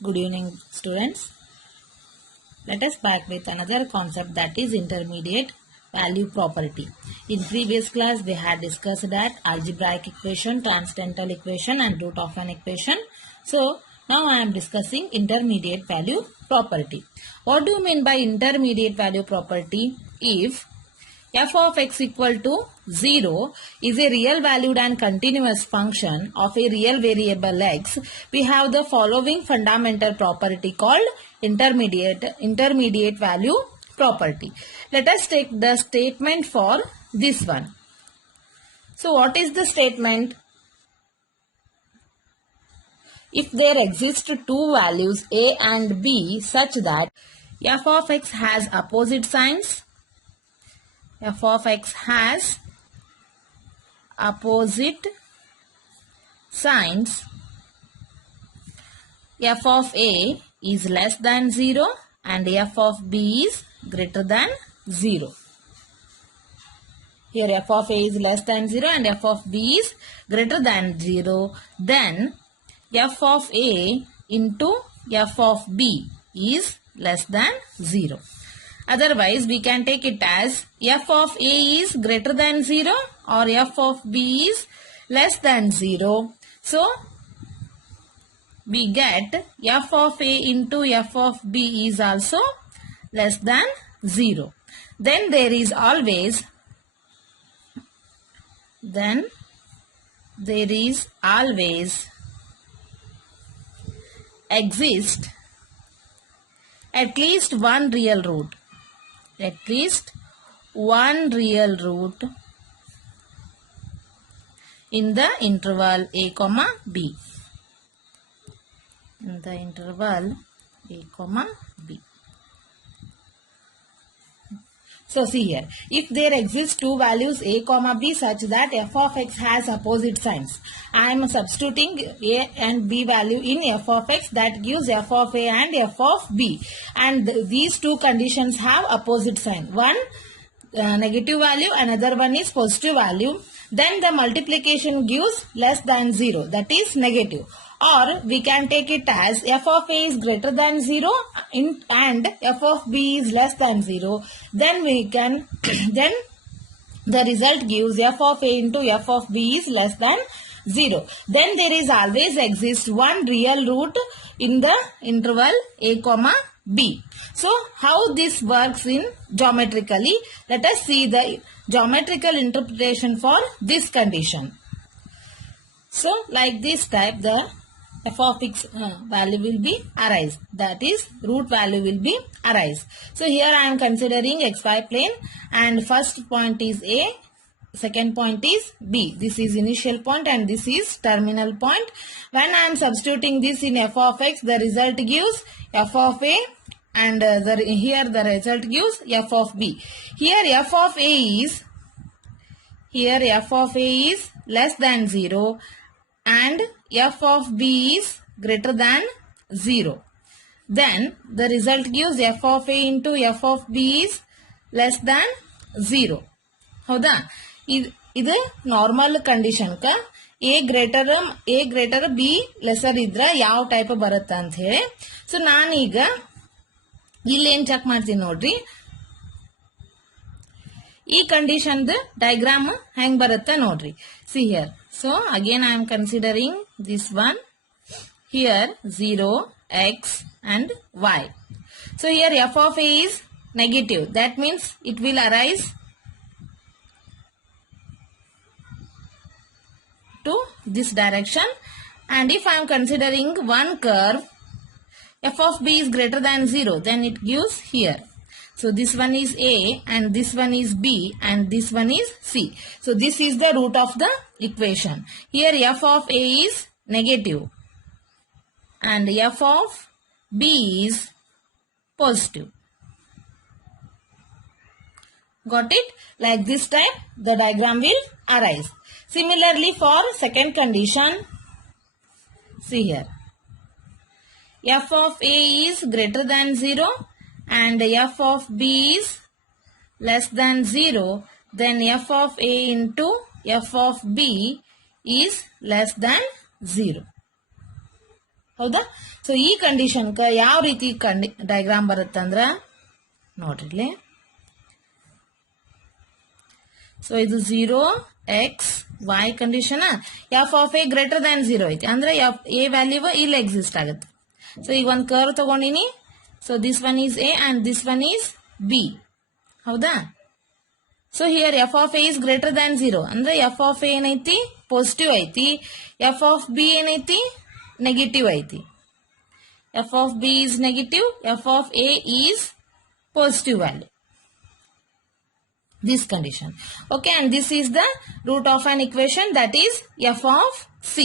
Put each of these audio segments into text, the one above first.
Good evening, students. Let us back with another concept, that is intermediate value property. In previous class, we had discussed that algebraic equation, transcendental equation and root of an equation. So, now I am discussing intermediate value property. What do you mean by intermediate value property? If f of x equal to 0 is a real valued and continuous function of a real variable x, we have the following fundamental property called intermediate value property. Let us take the statement for this one. So what is the statement? If there exist two values a and b such that f of x has opposite signs, f of x has opposite signs, f of a is less than 0 and f of b is greater than 0. Here f of a is less than 0 and f of b is greater than 0. Then f of a into f of b is less than 0. Otherwise, we can take it as f of a is greater than 0 or f of b is less than 0. So, we get f of a into f of b is also less than 0. Then there is always exist at least one real root. At least one real root in the interval a comma b. In the interval a comma b. So see here, if there exist two values a comma b such that f of x has opposite signs, I am substituting a and b value in f of x, that gives f of a and f of b, and these two conditions have opposite sign. One negative value, another one is positive value. Then the multiplication gives less than 0, that is negative. Or we can take it as f of a is greater than 0 and f of b is less than 0. Then we can, then the result gives f of a into f of b is less than 0. Then there is always exist one real root in the interval a comma b. So how this works in geometrically? Let us see the geometrical interpretation for this condition. So like this type, the f of x value will be arise, that is root value will be arise. So here I am considering xy plane, and first point is a, second point is b. This is initial point and this is terminal point. When I am substituting this in f of x, the result gives f of a, and here the result gives f of b. Here f of a is less than 0 and f of b is greater than 0. Then the result gives f of a into f of b is less than 0. ಹೌದಾ? ಇದು normal condition ಕ a greater b lesser ಇದ್ರ ಯಾವ type ಬರುತ್ತೆ ಅಂತ ಹೇಳಿ. So ನಾನೀಗ ಇಲ್ಲಿ ಏನ್ ಚೆಕ್ ಮಾಡ್ತೀನಿ ನೋಡ್ರಿ, ಈ ಕಂಡೀಷನ್ ಡಯಾಗ್ರಾಮ್ ಹೆಂಗ್ ಬರುತ್ತೆ ನೋಡ್ರಿ. See here, so again I am considering this one. Here 0, x and y. So here f of a is negative. That means it will arise to this direction. And if I am considering one curve, f of b is greater than 0, then it gives here. So this one is a and this one is b and this one is c. So this is the root of the equation. Here f of a is negative and f of b is positive. Got it? Like this type the diagram will arise. Similarly for second condition, see here, f of a is greater than 0 and f of b is less than 0, then f of a into f of b is less than 0. ಹೌದಾ? So ಈ condition ಯಾವ ರೀತಿ diagram ಬರುತ್ತಂದ್ರ ನೋಡ್ರಿ. So ಇದು 0x y condition, f of a greater than 0 ಐತಿ ಅಂದ್ರೆ a value ಇಲ್ಲಿ exist ಆಗುತ್ತೆ. ಸೊ ಈಗ ಒಂದು ಕರ್ವ್ ತಗೊಂಡಿನಿ. So this one is a and this one is b. ಹೌದಾ? So here f of a is greater than 0 ಅಂದ್ರೆ f of a ಏನೈತಿ ಪಾಸಿಟಿವ್ ಐತಿ, ಎಫ್ ಆಫ್ ಬಿ ಏನೈತಿ ನೆಗೆಟಿವ್ ಐತಿ. F of b is negative, f of a is positive value. This condition. Okay, and this is the root of an equation, that is f of c.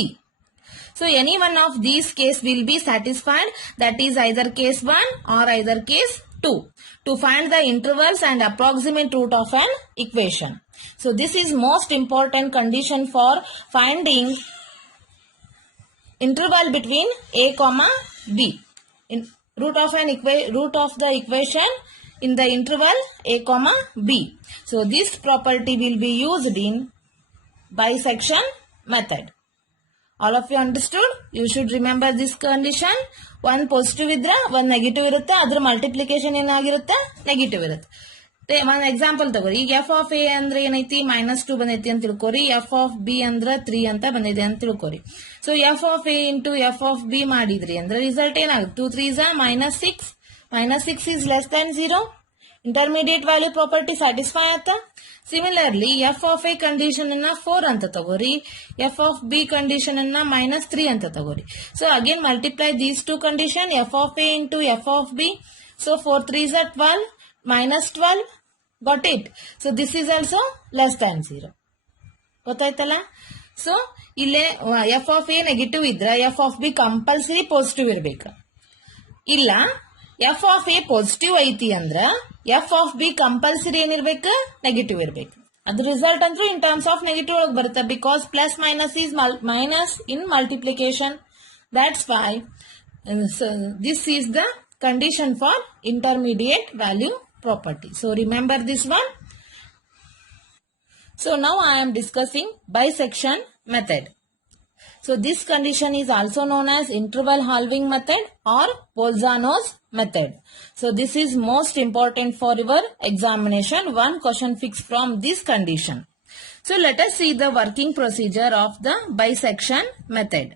So any one of these case will be satisfied, that is either case 1 or either case 2, to find the intervals and approximate root of an equation. So this is most important condition for finding interval between a comma b. In root of the equation in the interval a comma b. So this property will be used in bisection method. All of you understood? You should remember this condition. One positive idra one negative irutte, adra multiplication ಏನಾಗಿರುತ್ತೆ negative ಇರುತ್ತೆ. ಒಂದು example ತಗೋರಿ. ಈಗ F of A ಅಂದ್ರೆ ಏನೈತಿ -2 ಬಂದೈತಿ ಅಂತ ತಿಳ್ಕೊರಿ. F of B ಅಂದ್ರ 3 ಅಂತ ಬಂದಿದೆ ಅಂತ ತಿಳ್ಕೊರಿ. So f of a into f of b ಮಾಡಿದ್ರಿ ಅಂದ್ರೆ ರಿಸಲ್ಟ್ ಏನಾಗುತ್ತೆ? 2 3 -6. -6 is less than 0. Intermediate value property satisfy ಆಯ್ತಾ? Similarly f of a condition ಅನ್ನ 4 ಅಂತ ತಗೋರಿ, ಎಫ್ ಆಫ್ ಬಿ ಕಂಡೀಷನ್ ಅನ್ನ -3 ಅಂತ ತಗೋರಿ. So again multiply these two condition, f of a into f of B. So 4 3s are 12, -12. Got it? So this is also less than 0. ಗೊತ್ತಾಯ್ತಲ್ಲ? So ಇಲ್ಲೇ f of a negative ಇದ್ರ f of b compulsory positive ಇರ್ಬೇಕು. ಇಲ್ಲ f of a positive ಐತಿ ಅಂದ್ರ f of b compulsory ಏನಿರ್ಬೇಕು? Negative ಇರ್ಬೇಕು. ಅದ್ರ ರಿಸಲ್ಟ್ ಅಂತೂ ಇನ್ ಟರ್ಮ್ಸ್ ಆಫ್ ನೆಗೆಟಿವ್ ಒಳಗೆ ಬರುತ್ತೆ, because plus minus is minus in multiplication. That's why this is the condition for intermediate value property. So remember this one. So now I am discussing bisection method. So this condition is also known as interval halving method or Bolzano's method. So this is most important for your examination. One question fixed from this condition. So let us see the working procedure of the bisection method.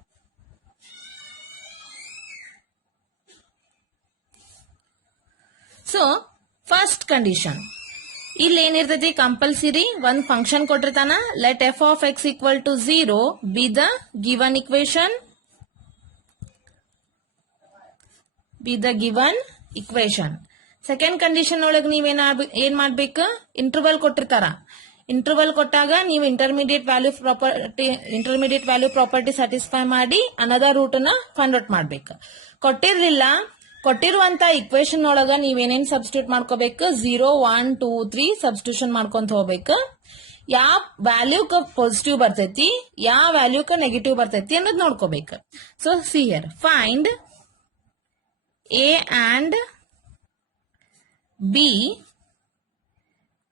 So first condition ಇಲ್ಲಿ ಏನಿರ್ತೈತಿ? Compulsory ಒಂದು function ಕೊಟ್ಟಿರ್ತಾನ. Let f of x equal to 0 be the given equation. Second condition ಒಳಗೆ ಏನ್ ಮಾಡ್ಬೇಕು? Interval ಕೊಟ್ಟಿರ್ತಾರ. Interval ಕೊಟ್ಟಾಗ ನೀವು ಇಂಟರ್ಮೀಡಿಯೇಟ್ ವ್ಯಾಲ್ಯೂ ಪ್ರಾಪರ್ಟಿ ಸ್ಯಾಟಿಸ್ಫೈ ಮಾಡಿ ಅನದರ್ ರೂಟ್ ನ ಫೈಂಡ್ ಔಟ್ ಮಾಡ್ಬೇಕು. ಕೊಟ್ಟಿರ್ಲಿಲ್ಲ, ಕೊಟ್ಟಿರುವಂತ ಇಕ್ವೇಶನ್ ಒಳಗ ನೀವೇನೇನ್ ಸಬ್ಸ್ಟಿಟ್ಯೂಟ್ ಮಾಡ್ಕೋಬೇಕು? 0 1 2 3 ಸಬ್ಸ್ಟಿಟ್ಯೂಷನ್ ಮಾಡ್ಕೊಂತ ಹೋಗ್ಬೇಕು. ಯಾವ ವ್ಯಾಲ್ಯೂಕ ಪಾಸಿಟಿವ್ ಬರ್ತೈತಿ, ಯಾವ ವ್ಯಾಲ್ಯೂಕ ನೆಗೆಟಿವ್ ಬರ್ತೈತಿ ಅನ್ನೋದು ನೋಡ್ಕೋಬೇಕು. So see here, find A and B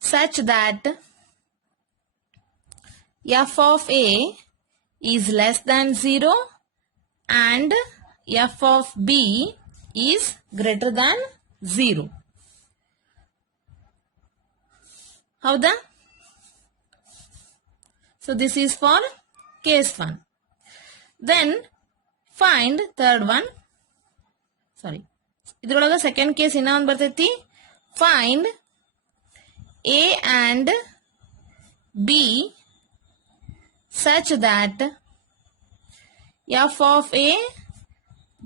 such that f of a is less than 0 and f of b is greater than 0. ಹೌದಾ? So this is for case 1. Then find third one. Sorry. ಇದ್ರೊಳಗ second case ಇನ್ನ ಒಂದು ಬರ್ತೈತಿ. Find a and b such that f of a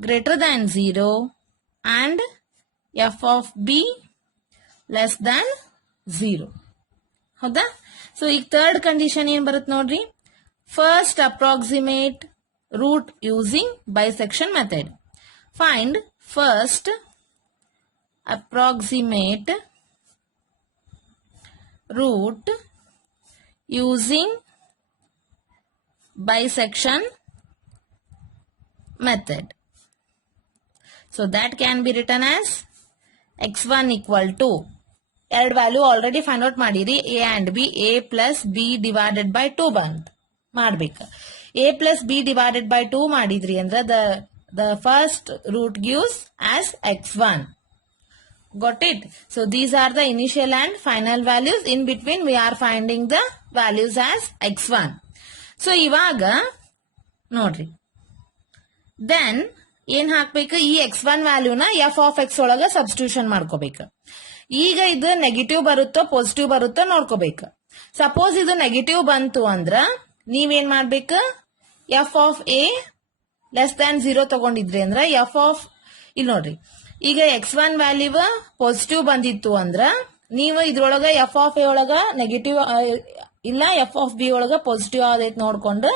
greater than 0 and f of b less than 0. ಹೌದಾ? So ಈಗ third condition ಏನ್ ಬರುತ್ತೆ ನೋಡ್ರಿ. First approximate root using bisection method. Find first approximate root using bisection method. So that can be written as x1 equal to ಎರಡು value already find out ಮಾಡಿರಿ. a and b, a plus b divided by 2 ಬಂತ ಮಾಡ್ಬೇಕು. a plus b divided by 2 ಮಾಡಿದ್ರಿ ಅಂದ್ರೆ the The first root gives as x1. Got it? So these are the initial and final values. In between we are finding the values as x1. So ivaga nodri. Then ಏನ್ ಹಾಕ್ಬೇಕು, ಈ x1 ವ್ಯಾಲ್ಯೂನ F of X ಒಳಗ substitution ಮಾಡ್ಕೋಬೇಕು. ಈಗ ಇದು negative ಬರುತ್ತೋ positive ಬರುತ್ತೋ ನೋಡ್ಕೋಬೇಕು. ಸಪೋಸ್ ಇದು ನೆಗೆಟಿವ್ ಬಂತು ಅಂದ್ರ ನೀವೇನ್ ಮಾಡ್ಬೇಕು, F of a less than 0 ತಗೊಂಡಿದ್ರಿ ಅಂದ್ರ ಎಫ್ ಆಫ್, ಇಲ್ಲಿ ನೋಡ್ರಿ, ಈಗ x1 ವ್ಯಾಲ್ಯೂ ಪಾಸಿಟಿವ್ ಬಂದಿತ್ತು ಅಂದ್ರ ನೀವು ಇದ್ರೊಳಗ ಎಫ್ ಆಫ್ ಎ ಒಳಗ ನೆಗೆಟಿವ್ ಇಲ್ಲ ಎಫ್ ಆಫ್ ಬಿ ಒಳಗ ಪಾಸಿಟಿವ್ ಆದೈತಿ ನೋಡ್ಕೊಂಡು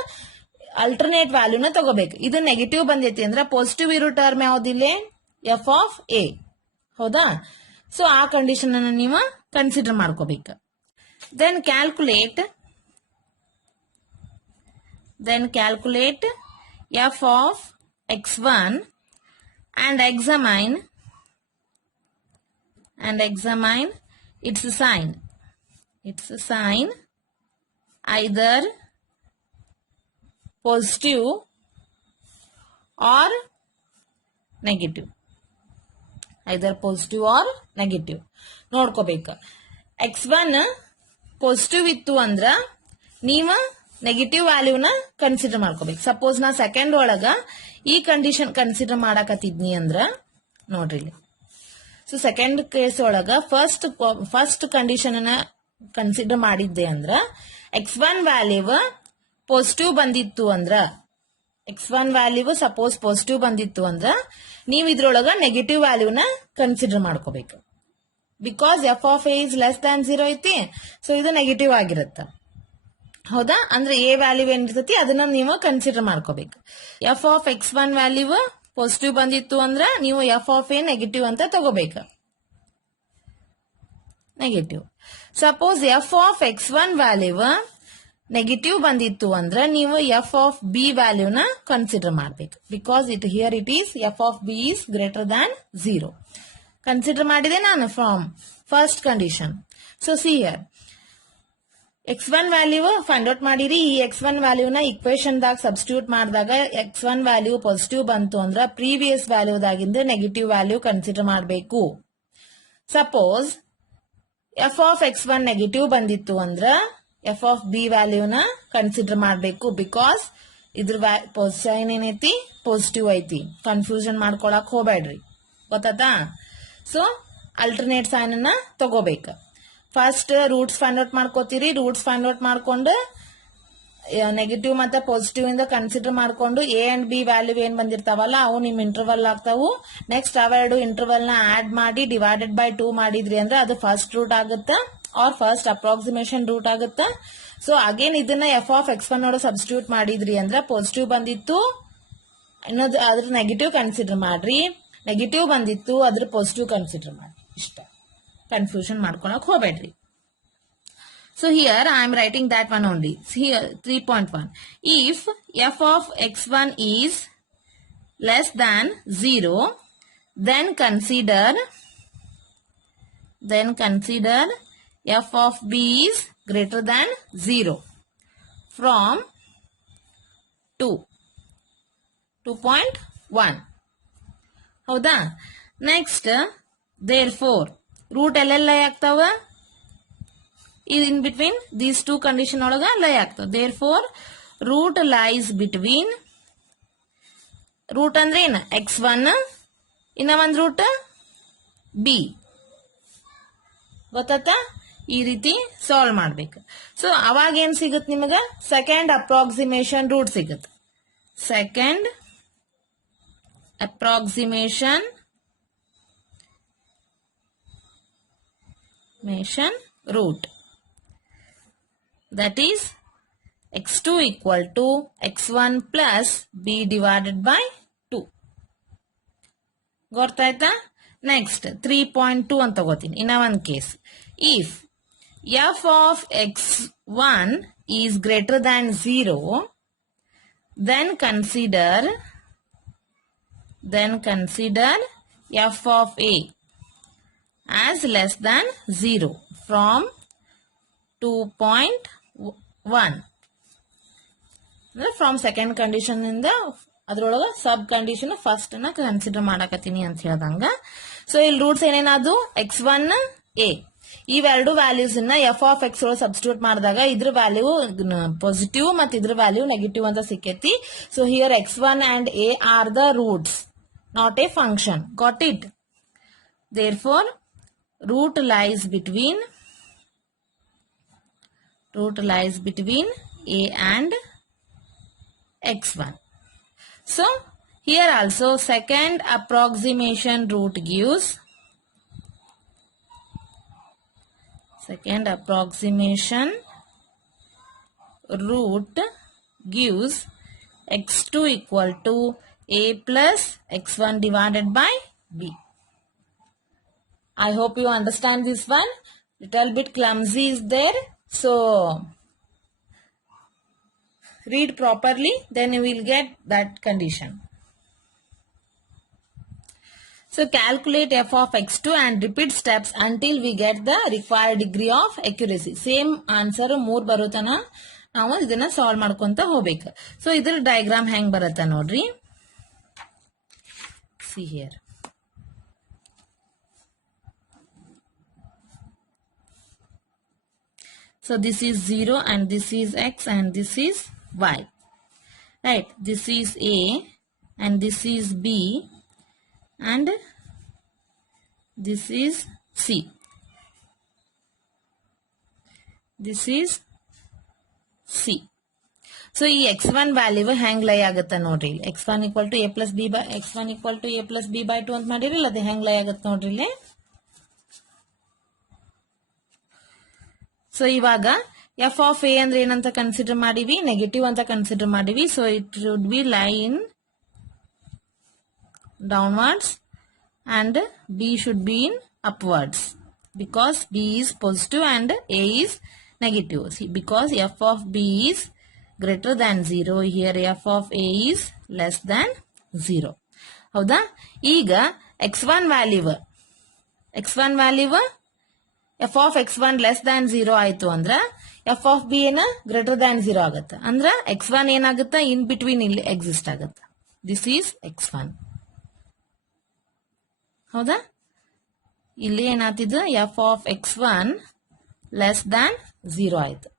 ಅಲ್ಟರ್ನೇಟ್ ವ್ಯಾಲ್ಯೂನ ತಗೋಬೇಕು. ಇದು ನೆಗೆಟಿವ್ ಬಂದೈತಿ ಅಂದ್ರ ಪಾಸಿಟಿವ್ ಇರೋ ಟರ್ಮ್ ಯಾವ್ದಿಲ್ಲ, ಎಫ್ ಆಫ್ ಎ. ಹೌದಾ? ಸೊ ಆ ಕಂಡೀಷನ್ ಅನ್ನ ನೀವು ಕನ್ಸಿಡರ್ ಮಾಡ್ಕೋಬೇಕು. Then calculate f of x1 and examine its sign either positive or negative. ನೋಡ್ಕೋಬೇಕು. x1 ಪಾಸಿಟಿವ್ ಇತ್ತು ಅಂದ್ರ ನೀವು ನೆಗೆಟಿವ್ ವ್ಯಾಲ್ಯೂನ ಕನ್ಸಿಡರ್ ಮಾಡ್ಕೋಬೇಕು. ಸಪೋಸ್ ನಾ ಸೆಕೆಂಡ್ ಒಳಗ ಈ ಕಂಡೀಷನ್ ಕನ್ಸಿಡರ್ ಮಾಡಾಕತ್ತಿದ್ನಿ ಅಂದ್ರ ನೋಡ್ರಿ, ಸೊ ಸೆಕೆಂಡ್ ಕೇಸ್ ಒಳಗ ಫಸ್ಟ್ ಕಂಡೀಷನ್ ಅನ್ನ ಕನ್ಸಿಡರ್ ಮಾಡಿದ್ದೆ ಅಂದ್ರ x1 ವ್ಯಾಲ್ಯೂ ಪಾಸಿಟಿವ್ ಬಂದಿತ್ತು ಅಂದ್ರ, x1 ವ್ಯಾಲ್ಯೂ ಸಪೋಸ್ ಪಾಸಿಟಿವ್ ಬಂದಿತ್ತು ಅಂದ್ರ ನೀವು ಇದ್ರೊಳಗ ನೆಗೆಟಿವ್ ವ್ಯಾಲ್ಯೂನ ಕನ್ಸಿಡರ್ ಮಾಡ್ಕೋಬೇಕು. Because F of a is less than 0 ಐತಿ, ಸೊ ಇದು ನೆಗೆಟಿವ್ ಆಗಿರುತ್ತ. ಹೌದಾ? ಅಂದ್ರೆ ಎ ವ್ಯಾಲ್ಯೂ ಏನಿರ್ತತಿ ಅದನ್ನ ನೀವು ಕನ್ಸಿಡರ್ ಮಾಡ್ಕೋಬೇಕು. F of x1 value positive ಬಂದಿತ್ತು ಅಂದ್ರ ನೀವು ಎಫ್ ಆಫ್ ಎ ನೆಗೆಟಿವ್ ಅಂತ ತಗೋಬೇಕು. Negative. Suppose F of x1 value negative ಬಂದಿತ್ತು ಅಂದ್ರ ನೀವು ಎಫ್ ಆಫ್ ಬಿ ವ್ಯಾಲ್ಯೂನ ಕನ್ಸಿಡರ್ ಮಾಡ್ಬೇಕು. Because it is f of B is greater than 0 consider ಮಾಡಿದೆ ನಾನು from first condition. So see here x1 value find out ಮಾಡಿರಿ. ಈ x1 ವ್ಯಾಲ್ಯೂನ equation ದಾಗ substitute ಮಾಡಿದಾಗ x1 ವ್ಯಾಲ್ಯೂ ಪಾಸಿಟಿವ್ ಬಂತು ಅಂದ್ರ ಪ್ರೀವಿಯಸ್ ವ್ಯಾಲ್ಯೂದಾಗಿಂದ ನೆಗೆಟಿವ್ ವ್ಯಾಲ್ಯೂ ಕನ್ಸಿಡರ್ ಮಾಡಬೇಕು. Suppose F of x1 negative ಬಂದಿತ್ತು ಅಂದ್ರ ಎಫ್ ಆಫ್ ಬಿ ವ್ಯಾಲ್ಯೂನ ಕನ್ಸಿಡರ್ ಮಾಡಬೇಕು. ಬಿಕಾಸ್ ಇದ್ರ ಸೈನ್ ಏನೈತಿ, ಪಾಸಿಟಿವ್ ಐತಿ. ಕನ್ಫ್ಯೂಷನ್ ಮಾಡ್ಕೊಳಕ್ ಹೋಗ್ಬೇಡ್ರಿ, ಗೊತ್ತಾತಾ? ಸೊ ಅಲ್ಟರ್ನೇಟ್ ಸೈನ್ ಅನ್ನ ತಗೋಬೇಕು. ಫಸ್ಟ್ ರೂಟ್ಸ್ ಫೈಂಡ್ ಔಟ್ ಮಾಡ್ಕೋತೀರಿ. ರೂಟ್ಸ್ ಫೈಂಡ್ ಔಟ್ ಮಾಡ್ಕೊಂಡು ನೆಗೆಟಿವ್ ಮತ್ತೆ ಪಾಸಿಟಿವ್ ಇಂದ ಕನ್ಸಿಡರ್ ಮಾಡ್ಕೊಂಡು ಎ ಅಂಡ್ ಬಿ ವ್ಯಾಲ್ಯೂ ಏನ್ ಬಂದಿರ್ತಾವಲ್ಲ ಅವು ನಿಮ್ ಇಂಟರ್ವಲ್ ಆಗ್ತಾವು. ನೆಕ್ಸ್ಟ್ ಅವೆರಡು ಇಂಟರ್ವಲ್ ನ ಆಡ್ ಮಾಡಿ ಡಿವೈಡೆಡ್ ಬೈ 2 ಮಾಡಿದ್ರಿ ಅಂದ್ರೆ ಅದು ಫಸ್ಟ್ ರೂಟ್ ಆಗುತ್ತಾ ಆರ್ ಫಸ್ಟ್ ಅಪ್ರಾಕ್ಸಿಮೇಷನ್ ರೂಟ್ ಆಗುತ್ತಾ. ಸೊ ಅಗೇನ್ ಇದನ್ನ ಎಫ್ ಆಫ್ x1 ಒಳಗೆ ಸಬ್ಸ್ಟಿಟ್ಯೂಟ್ ಮಾಡಿದ್ರಿ ಅಂದ್ರೆ ಪಾಸಿಟಿವ್ ಬಂದಿತ್ತು, ಇನ್ನೊಂದು ಅದ್ರ ನೆಗೆಟಿವ್ ಕನ್ಸಿಡರ್ ಮಾಡ್ರಿ. ನೆಗೆಟಿವ್ ಬಂದಿತ್ತು ಅದ್ರ ಪಾಸಿಟಿವ್ ಕನ್ಸಿಡರ್ ಮಾಡ್ರಿ. ಇಷ್ಟ. ಕನ್ಫ್ಯೂಷನ್ ಮಾಡ್ಕೊಳಕ್ ಹೋಗ್ಬೇಡ್ರಿ. So here I am writing that one only. Here 3.1. If f of x1 is less than 0, then consider f of b is greater than 0 from 2.1. ಹೌದಾ? Next therefore root ಎಲ್ಲೆಲ್ಲ ಆಗ್ತಾವ, in between these two condition ಒಳಗ ಲೈ ಆಗ್ತಾವ. therefore root lies between, root ಅಂದ್ರೆ ಏನ x1 ಇನ್ನ ಒಂದ್ ರೂಟ್ b. ಗೊತ್ತಾತಾ? ಈ ರೀತಿ ಸಾಲ್ವ್ ಮಾಡ್ಬೇಕು. ಸೊ ಅವಾಗ ಏನ್ ಸಿಗುತ್ತೆ ನಿಮಗ, ಸೆಕೆಂಡ್ ಅಪ್ರಾಕ್ಸಿಮೇಷನ್ ರೂಟ್ ಸಿಗುತ್ತೆ. Second approximation root, that is x2 equal to x1 plus b divided by 2. ಗೊತ್ತಾಯ್ತಾ? ನೆಕ್ಸ್ಟ್ 3.2 ಅಂತ ತಗೋತೀನಿ. ಇನ್ನ ಒಂದು case, if f of x1 is greater than 0, then consider f of a as less than 0 from 2.1. From second condition in the ಅದ್ರೊಳಗ ಸಬ್ condition first ನ consider ಮಾಡಕತ್ತೀನಿ ಅಂತ ಹೇಳ್ದಂಗ. So ಇಲ್ಲಿ ರೂಟ್ಸ್ ಏನೇನದು x1 a ಇವೆರಡು ವ್ಯಾಲ್ಯೂಸ್ ನ ಎಫ್ ಆಫ್ ಎಕ್ಸ್ ಒಳಗೆ substitute ಮಾಡಿದಾಗ ಇದ್ರ ವ್ಯಾಲ್ಯೂ ಪಾಸಿಟಿವ್ ಮತ್ತು ಇದ್ರ ವ್ಯಾಲ್ಯೂ ನೆಗೆಟಿವ್ ಅಂತ ಸಿಕ್ಕೈತಿ. So here x1 and a are the roots, not A function. Got it? therefore root lies between a and x1. So here also second approximation root gives x2 equal to a plus x1 divided by b. I hope you understand this one. Little bit clumsy is there. So read properly, then you will get that condition. So calculate f of x2 and repeat steps until we get the required degree of accuracy. Same answer 3 ಬರುತ್ತನ ನಾವು ಇದನ್ನ solve ಮಾಡ್ಕೊಂತ ಹೋಗ್ಬೇಕು. So ಇದ್ರ diagram ಹೆಂಗ್ ಬರುತ್ತ ನೋಡ್ರಿ. See here. So this is 0 and this is x and this is y. Right. This is a and this is b and this is c. This is c. So ಈ x1 value ಹೆಂಗ್ ಲೈ ಆಗತ್ತ ನೋಡ್ರಿ. x1 equal to a plus b by x1 equal to a plus b by 2 ಅಂತ ಮಾಡಿರಲ್ಲ, ಅದು ಹೆಂಗ್ ಲೈ ಆಗತ್ತ ನೋಡ್ರಿ ಇಲ್ಲಿ. ಸೊ ಇವಾಗ ಎಫ್ ಆಫ್ ಎ ಅಂದ್ರೆ ಏನಂತ ಕನ್ಸಿಡರ್ ಮಾಡಿವಿ, ನೆಗೆಟಿವ್ ಅಂತ ಕನ್ಸಿಡರ್ ಮಾಡಿವಿ. So it should be line downwards and b should be in upwards because b is positive and a is negative. See, because f of b is greater than 0, here f of a is less than 0. ಹೌದಾ? ಈಗ x1 value f of x1 less than 0 ಆಯ್ತು ಅಂದ್ರ f of b ಏನ greater than 0 ಆಗತ್ತ. ಅಂದ್ರ x1 ಏನಾಗುತ್ತ in between ಇಲ್ಲಿ exist ಆಗತ್ತ. This is x1. ಹೌದಾ? ಇಲ್ಲಿ ಏನಾಗ್ತಿದ್ದು f of x1 less than 0 ಆಯ್ತು.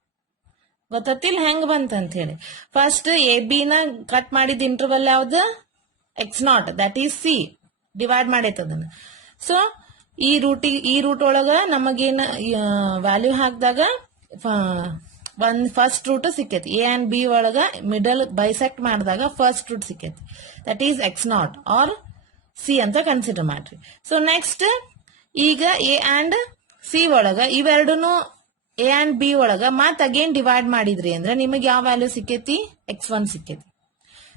ಗೊತ್ತಿಲ್ಲ ಹೆಂಗ್ ಬಂತಂತ ಹೇಳಿ. ಫಸ್ಟ್ ಎ ಬಿ ನ ಕಟ್ ಮಾಡಿದ ಇಂಟರ್ವಲ್ ಯಾವ್ದು? x0, that is c. Divide ಮಾಡೈತೆ ಅದನ್ನ. ಸೊ ಈ ರೂಟ್ ಒಳಗ ನಮಗೇನ ವ್ಯಾಲ್ಯೂ ಹಾಕಿದಾಗ ಫಸ್ಟ್ ರೂಟ್ ಸಿಕ್ಕೈತಿ. ಎ ಅಂಡ್ ಬಿ ಒಳಗ ಮಿಡಲ್ ಬೈಸೆಕ್ಟ್ ಮಾಡಿದಾಗ ಫಸ್ಟ್ ರೂಟ್ ಸಿಕ್ಕೈತಿ. That is x0 R C ಅಂತ ಕನ್ಸಿಡರ್ ಮಾಡ್ರಿ. ಸೊ ನೆಕ್ಸ್ಟ್ ಈಗ ಎ ಅಂಡ್ ಸಿ ಒಳಗ ಇವೆರಡೂನು ಎ ಅಂಡ್ ಬಿ ಒಳಗ ಮತ್ ಅಗೇನ್ ಡಿವೈಡ್ ಮಾಡಿದ್ರಿ ಅಂದ್ರೆ ನಿಮಗೆ ಯಾವ ವ್ಯಾಲ್ಯೂ ಸಿಕ್ಕೈತಿ? x1 ಸಿಕ್ಕೈತಿ.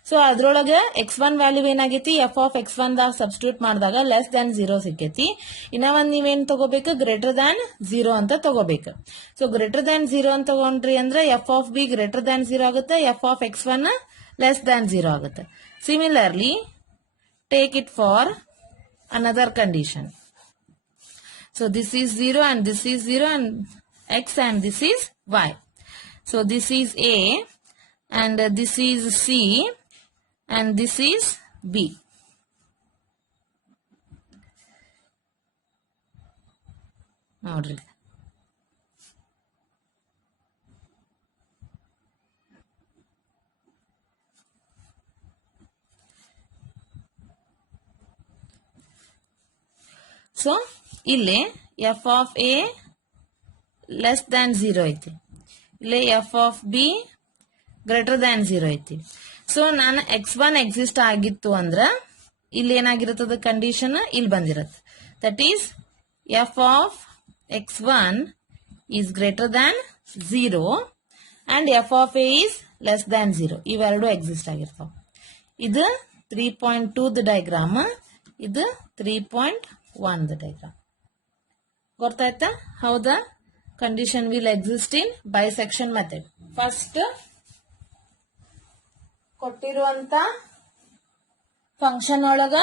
ಸೊ ಅದ್ರೊಳಗ x1 ವ್ಯಾಲ್ಯೂ ಏನಾಗೈತಿ? ಎಫ್ ಆಫ್ x1 ದಾಗ ಸಬ್ಸ್ಟಿಟ್ಯೂಟ್ ಮಾಡಿದಾಗ ಲೆಸ್ ದ್ಯಾನ್ 0 ಸಿಕ್ಕೈತಿ. ಇನ್ನ ಒಂದ್ ನೀವೇನ್ ತಗೋಬೇಕು? ಗ್ರೇಟರ್ ದ್ಯಾನ್ 0 ಅಂತ ತಗೋಬೇಕು. ಸೊ ಗ್ರೇಟರ್ ದ್ಯಾನ್ 0 ಅಂತ ತಗೊಂಡ್ರಿ ಅಂದ್ರೆ f of b greater than 0 ಆಗುತ್ತೆ, F of x1 less than 0 ಆಗುತ್ತೆ. Similarly take it for another condition. So this is 0 and this is 0 and x and this is y. So this is a and this is c and this is b. ನೋಡ್ರಿ, so ಇಲ್ಲಿ F of a less than 0 ಐತಿ, ಇಲ್ಲಿ F of b greater than 0 ಐತಿ. So ನಾನು x1 exist ಆಗಿತ್ತು ಅಂದ್ರ ಇಲ್ಲಿ ಏನಾಗಿರುತ್ತದ ಕಂಡೀಷನ್ ಇಲ್ಲಿ ಬಂದಿರತ್ತೆ. That is f of x1 is greater than 0 and f of a is less than 0. ಇವೆರಡು ಎಕ್ಸಿಸ್ಟ್ ಆಗಿರ್ತಾವ. ಇದು 3.2 ಡಯಾಗ್ರಾಮ್, ಇದು 3.1 ಡಯಾಗ್ರಾಮ್. ಗೊತ್ತಾಯ್ತಾ? ಹೌದಾ? Condition will exist in bisection method. First ಕೊಟ್ಟಿರುವಂತ ಫಂಕ್ಷನ್ ಒಳಗ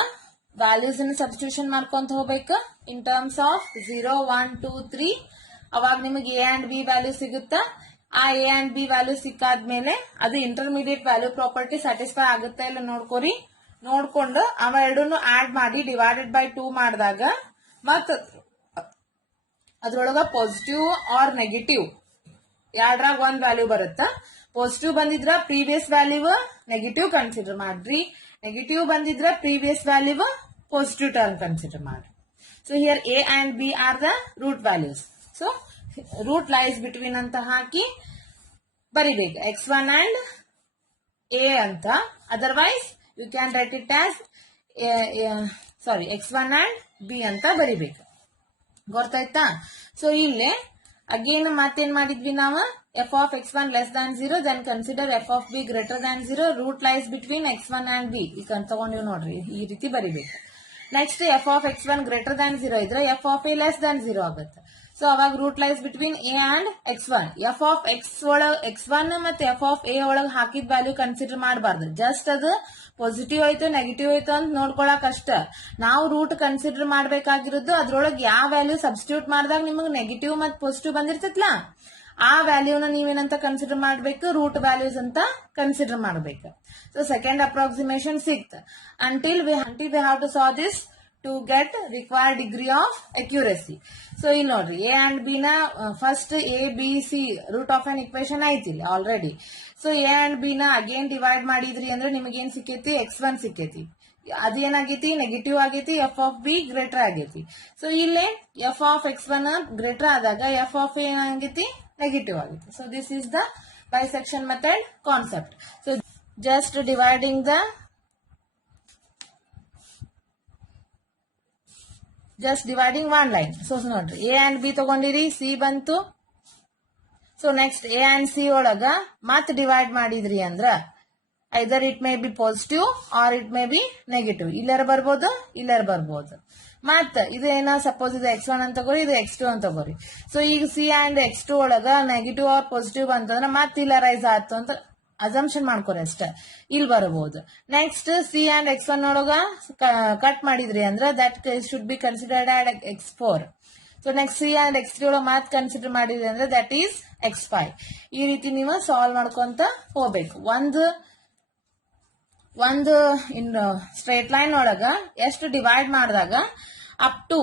ವ್ಯಾಲ್ಯೂಸ್ ಅನ್ನು ಸಬ್ಸ್ಟಿಟ್ಯೂಷನ್ ಮಾಡ್ಕೊಂತ ಹೋಗ್ಬೇಕು ಇನ್ ಟರ್ಮ್ಸ್ ಆಫ್ 0, 1, 2, 3. ಅವಾಗ ನಿಮಗೆ ಎ ಅಂಡ್ ಬಿ ವ್ಯಾಲ್ಯೂ ಸಿಗುತ್ತಾ. ಆ ಎ ಅಂಡ್ ಬಿ ವ್ಯಾಲ್ಯೂ ಸಿಕ್ಕಾದ್ಮೇಲೆ ಅದು ಇಂಟರ್ಮೀಡಿಯೇಟ್ ವ್ಯಾಲ್ಯೂ ಪ್ರಾಪರ್ಟಿ ಸ್ಯಾಟಿಸ್ಫೈ ಆಗುತ್ತಾ ಇಲ್ಲ ನೋಡ್ಕೋರಿ. ನೋಡ್ಕೊಂಡು ಅವ ಎರಡನ್ನು ಆಡ್ ಮಾಡಿ ಡಿವೈಡೆಡ್ ಬೈ 2 ಮಾಡಿದಾಗ ಮತ್ತ ಅದ್ರೊಳಗ ಪಾಸಿಟಿವ್ ಆರ್ ನೆಗೆಟಿವ್ ಎರಡ್ರಾಗ ಒಂದ್ ವ್ಯಾಲ್ಯೂ ಬರುತ್ತಾ. ಪಾಸಿಟಿವ್ ಬಂದಿದ್ರ ಪ್ರೀವಿಯಸ್ ವ್ಯಾಲ್ಯೂ ನೆಗೆಟಿವ್ ಕನ್ಸಿಡರ್ ಮಾಡ್ರಿ, ನೆಗೆಟಿವ್ ಬಂದಿದ್ರ previous value positive term consider ಮಾಡ್ರಿ. So here a and b are the root values. So root lies between ಅಂತ ಹಾಕಿ ಬರಿಬೇಕು x1 ಅಂಡ್ a ಅಂತ. Otherwise you can write it as x1 and b ಅಂತ ಬರಿಬೇಕು. ಗೊತ್ತಾಯ್ತಾ? So ಇಲ್ಲೇ again ಮತ್ತೇನ್ ಮಾಡಿದ್ವಿ ನಾವು, f of x1 less than 0 then consider f of b greater than 0, root lies between x1 and b. ಈಗ ತಗೊಂಡಿವ್ ನೋಡ್ರಿ, ಈ ರೀತಿ ಬರಿಬೇಕು. Next f of x1 greater than 0 ಇದ್ರೆ f of a less than 0 ಆಗುತ್ತೆ. ಸೊ ಅವಾಗ root lies between a and x1. F of x ಒಳಗ್ x1 ಮತ್ತೆ ಎಫ್ ಆಫ್ ಎ ಒಳಗ್ ಹಾಕಿದ ವ್ಯಾಲ್ಯೂ ಕನ್ಸಿಡರ್ ಮಾಡಬಾರ್ದು. ಜಸ್ಟ್ ಅದು ಪಾಸಿಟಿವ್ ಆಯ್ತು ನೆಗೆಟಿವ್ ಆಯ್ತು ಅಂತ ನೋಡ್ಕೊಳಕ್ ಅಷ್ಟ. ನಾವು ರೂಟ್ ಕನ್ಸಿಡರ್ ಮಾಡ್ಬೇಕಾಗಿರೋದು ಅದ್ರೊಳಗೆ ಯಾವ ವ್ಯಾಲ್ಯೂ ಸಬ್ಸ್ಟಿಟ್ಯೂಟ್ ಮಾಡಿದಾಗ ನಿಮಗೆ ನೆಗೆಟಿವ್ ಮತ್ತು ಪಾಸಿಟಿವ್ ಬಂದಿರ್ತೈತ್ಲಾ ಆ ವ್ಯಾಲ್ಯೂನ ನೀವೇನಂತ ಕನ್ಸಿಡರ್ ಮಾಡ್ಬೇಕು, ರೂಟ್ ವ್ಯಾಲ್ಯೂಸ್ ಅಂತ ಕನ್ಸಿಡರ್ ಮಾಡ್ಬೇಕು. So second approximation sixth. until we have to solve this to get required degree of accuracy. So ಇಲ್ಲಿ ನೋಡ್ರಿ, ಎ ಅಂಡ್ ಬಿ ನ first a b c root of an equation ಐತಿ already. So a and b ನ again divide ಮಾಡಿದ್ರಿ ಅಂದ್ರೆ ನಿಮಗೇನ್ ಸಿಕ್ಕೈತಿ, x1 ಸಿಕ್ಕೈತಿ. ಅದೇನಾಗೈತಿ, ನೆಗೆಟಿವ್ ಆಗೈತಿ, ಎಫ್ ಆಫ್ ಬಿ ಗ್ರೇಟರ್ ಆಗೈತಿ. ಸೊ ಇಲ್ಲೇ ಎಫ್ ಆಫ್ x1 ಗ್ರೇಟರ್ ಆದಾಗ ಎಫ್ ಆಫ್ ಎ ಏನಾಗೈತಿ, ನೆಗೆಟಿವ್ ಆಗೈತಿ. So this is the bisection method concept. So just dividing one line. So ನೋಡ್ರಿ, ಎ ಅಂಡ್ ಬಿ ತಗೊಂಡಿರಿ, ಸಿ ಬಂತು. So next a and c ಒಳಗ ಮತ್ divide ಮಾಡಿದ್ರಿ ಅಂದ್ರ either it may be positive or it may be negative. ಇಲ್ಲರ ಬರ್ಬೋದು, ಇಲ್ಲರ ಬರ್ಬೋದು. ಮತ್ ಇದೇನ ಸಪೋಸ್ ಇದು x1 ಅಂತ ತಗೋರಿ, ಇದು x2 ಅಂತ ತಗೋರಿ. ಸೊ ಈಗ ಸಿ ಅಂಡ್ x2 ಒಳಗ ನೆಗೆಟಿವ್ ಆರ್ ಪಾಸಿಟಿವ್ ಅಂತಂದ್ರ ಮತ್ ಇಲ್ಲ ರೈಸ್ ಆಯ್ತು ಅಂತ ಅಸಂಪ್ಷನ್ ಮಾಡ್ಕೊರಿ ಅಷ್ಟ, ಇಲ್ಲಿ ಬರಬಹುದು. ನೆಕ್ಸ್ಟ್ ಸಿ ಅಂಡ್ x1 ಒಳಗ ಕಟ್ ಮಾಡಿದ್ರಿ ಅಂದ್ರ that should be considered as x4. So next c and x3 ಒಳಗ ಮಾತ್ ಕನ್ಸಿಡರ್ ಮಾಡಿದ್ರಿ ಅಂದ್ರೆ ದಟ್ ಈಸ್ x5. ಈ ರೀತಿ ನೀವು ಸಾಲ್ವ್ ಮಾಡ್ಕೊಂತ ಹೋಗ್ಬೇಕು. ಒಂದು ಇನ್ ಸ್ಟ್ರೇಟ್ ಲೈನ್ ಒಳಗ ಎಷ್ಟು ಡಿವೈಡ್ ಮಾಡಿದಾಗ up to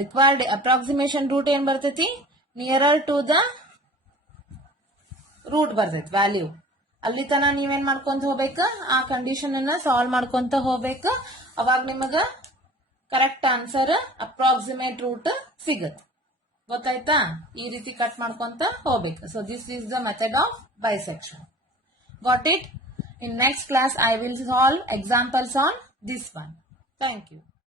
required approximation root ಏನ್ ಬರ್ತೈತಿ, ನಿಯರರ್ ಟು ದ ರೂಟ್ ಬರ್ತೈತಿ ವ್ಯಾಲ್ಯೂ. ಅಲ್ಲಿ ತನ ನೀವೇನ್ ಮಾಡ್ಕೊಂತ ಹೋಗ್ಬೇಕು, ಆ ಕಂಡೀಷನ್ ಅನ್ನ ಸಾಲ್ವ್ ಮಾಡ್ಕೊಂತ ಹೋಗ್ಬೇಕು. ಅವಾಗ ನಿಮಗ ಕರೆಕ್ಟ್ ಆನ್ಸರ್ ಅಪ್ರಾಕ್ಸಿಮೇಟ್ ರೂಟ್ ಸಿಗತ್ತೆ. ಗೊತ್ತಾಯ್ತಾ? ಈ ರೀತಿ ಕಟ್ ಮಾಡ್ಕೊಂತ ಹೋಗ್ಬೇಕು. So this is the method of bisection. Got it? In next class, I will solve examples on this one. Thank you.